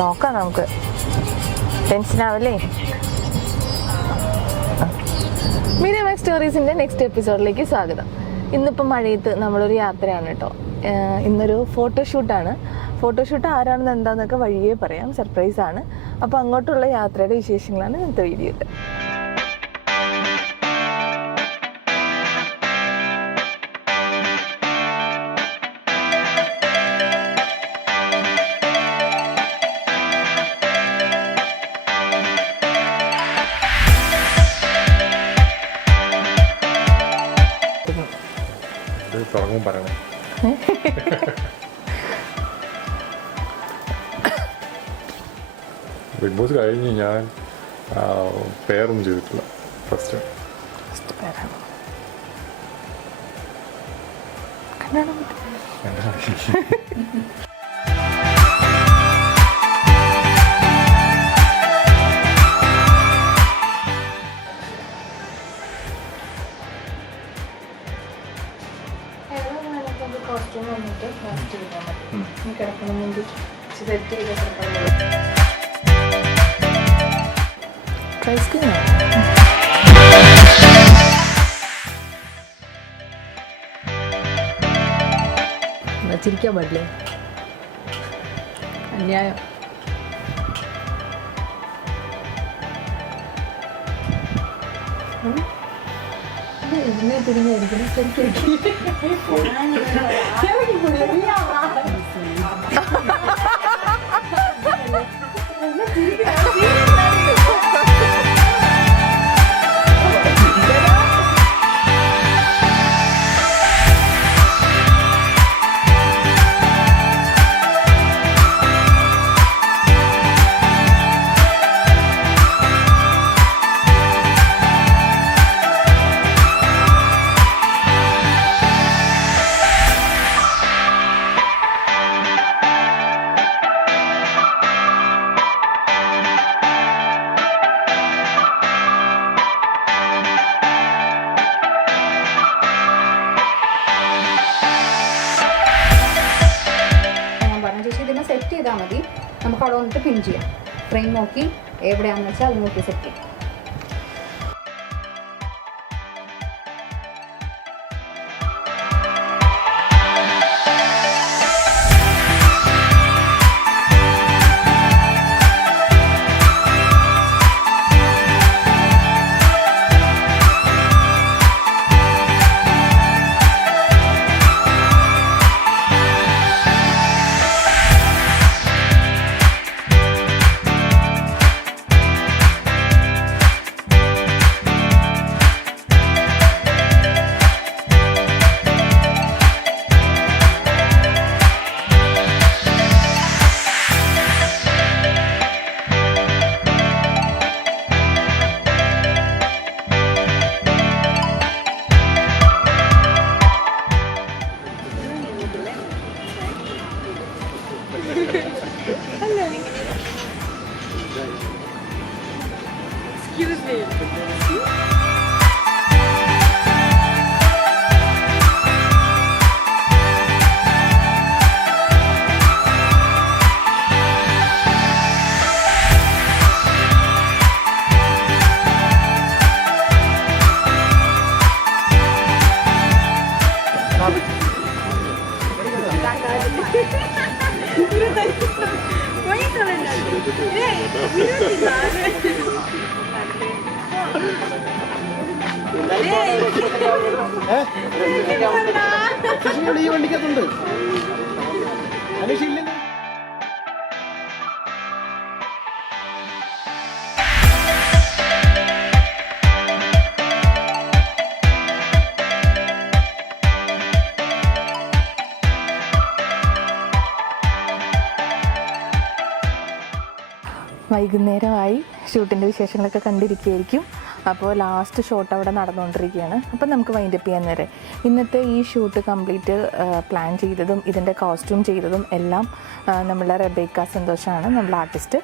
നോക്കാം നമുക്ക്. ടെൻഷനാവല്ലേ? Media max സ്റ്റോറീസിൻ്റെ next എപ്പിസോഡിലേക്ക് സ്വാഗതം. ഇന്നിപ്പം മഴയത്ത് നമ്മളൊരു യാത്രയാണ് കേട്ടോ. ഇന്നൊരു ഫോട്ടോഷൂട്ടാണ്. ഫോട്ടോഷൂട്ട് ആരാണെന്ന് എന്താണെന്നൊക്കെ വഴിയേ പറയാം, സർപ്രൈസാണ്. അപ്പോൾ അങ്ങോട്ടുള്ള യാത്രയുടെ വിശേഷങ്ങളാണ് ഇന്നത്തെ വീഡിയോയിൽ. പറയണേ ബിഗ് ബോസ് കഴിഞ്ഞ് ഞാൻ പേരൊന്നും ചെയ്തിട്ടില്ല. ഫസ്റ്റ് കോസ്റ്റ്യൂം വന്നിട്ട് ലാസ്റ്റ് ചെയ്താൽ മതി. കിടക്കണം മുമ്പ് സെറ്റ് ചെയ്ത ചിരിക്കാൻ പാടില്ലേ? അന്യായം. ഇതിനെ തിരിഞ്ഞായിരിക്കണം ശരിക്കും. സെറ്റ് ചെയ്താൽ മതി. നമുക്ക് അവിടെ വന്നിട്ട് പിൻ ചെയ്യാം. ഫ്രെയിം നോക്കി എവിടെയാണെന്ന് വെച്ചാൽ അത് നോക്കി സെറ്റ് ചെയ്യാം. Excuse me. ഈ വണ്ടിക്കത്തുണ്ട് അനീഷില്ല. വൈകുന്നേരമായി ഷൂട്ടിൻ്റെ വിശേഷങ്ങളൊക്കെ കണ്ടിരിക്കുകയായിരിക്കും. അപ്പോൾ ലാസ്റ്റ് ഷോട്ട് അവിടെ നടന്നുകൊണ്ടിരിക്കുകയാണ്. അപ്പം നമുക്ക് വൈൻഡപ്പ് ചെയ്യാൻ നേരെ ഇന്നത്തെ ഈ ഷൂട്ട് കംപ്ലീറ്റ് പ്ലാൻ ചെയ്തതും ഇതിൻ്റെ കോസ്റ്റ്യൂം ചെയ്തതും എല്ലാം നമ്മളുടെ റെബേക്ക സന്തോഷമാണ്, നമ്മുടെ ആർട്ടിസ്റ്റ്.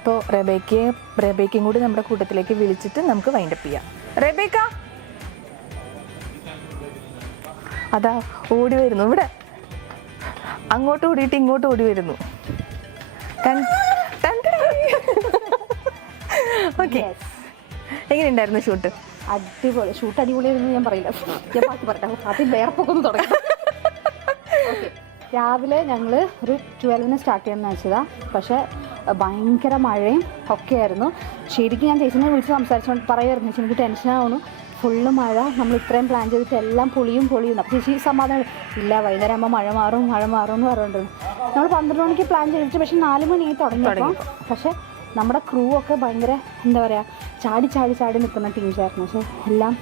അപ്പോൾ റെബേക്കയും കൂടി നമ്മുടെ കൂട്ടത്തിലേക്ക് വിളിച്ചിട്ട് നമുക്ക് വൈൻഡപ്പ് ചെയ്യാം. റെബേക്ക അതാ ഓടി വരുന്നു, ഇവിടെ അങ്ങോട്ട് ഓടിയിട്ട് ഇങ്ങോട്ട് ഓടി വരുന്നു. ഓക്കെ, എങ്ങനെയുണ്ടായിരുന്നു ഷൂട്ട്? അടിപൊളി ഷൂട്ട്, അടിപൊളിയായിരുന്നു ഞാൻ പറയില്ല, ഞാൻ ബാക്കി പറയട്ടെ. ആദ്യം വേർപ്പൊക്കെ ഒന്ന് തുടങ്ങി. ഓക്കെ, രാവിലെ ഞങ്ങൾ ഒരു 12-ന് സ്റ്റാർട്ട് ചെയ്യാമെന്ന് വെച്ചതാണ്. പക്ഷേ ഭയങ്കര മഴയും ഒക്കെ ആയിരുന്നു. ശരിക്കും ഞാൻ ചേച്ചിനെ വിളിച്ച് സംസാരിച്ചുകൊണ്ട് പറയുമായിരുന്നു, ചേച്ചി എനിക്ക് ടെൻഷനാവുന്നു, ഫുള്ള് മഴ, നമ്മൾ ഇത്രയും പ്ലാൻ ചെയ്തിട്ട് എല്ലാം പൊളിയും. അപ്പോൾ ചേച്ചി സമാധാനം ഇല്ല, വൈകുന്നേരം ആകുമ്പോൾ മഴ മാറും എന്ന് പറഞ്ഞിട്ടുണ്ട്. നമ്മൾ 12 മണിക്ക് പ്ലാൻ ചെയ്തിട്ട് പക്ഷേ 4 മണിയായി തുടങ്ങിയപ്പോൾ. പക്ഷേ നമ്മുടെ ക്രൂ ഒക്കെ ഭയങ്കര എന്താ പറയുക, ചാടി നിൽക്കുന്ന ടീംസായിരുന്നു. പക്ഷേ എല്ലാം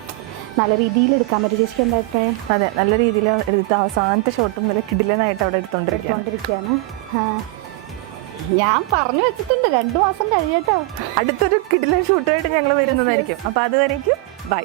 നല്ല രീതിയിൽ എടുക്കാൻ പറ്റും. ചേച്ചിക്ക് എന്താ അഭിപ്രായം? അതെ, നല്ല രീതിയിൽ എടുത്ത് അവസാനത്തെ ഷോട്ടും നല്ല കിടിലനായിട്ട് അവിടെ എടുത്തോണ്ടിരിക്കുകയാണ്. ഞാൻ പറഞ്ഞു വെച്ചിട്ടുണ്ട് 2 മാസം കഴിയട്ടോ, അടുത്തൊരു കിടിലൻ ഷൂട്ടായിട്ട് ഞങ്ങൾ വരുന്നതായിരിക്കും. അപ്പോൾ അതുവരേക്കും ബൈ.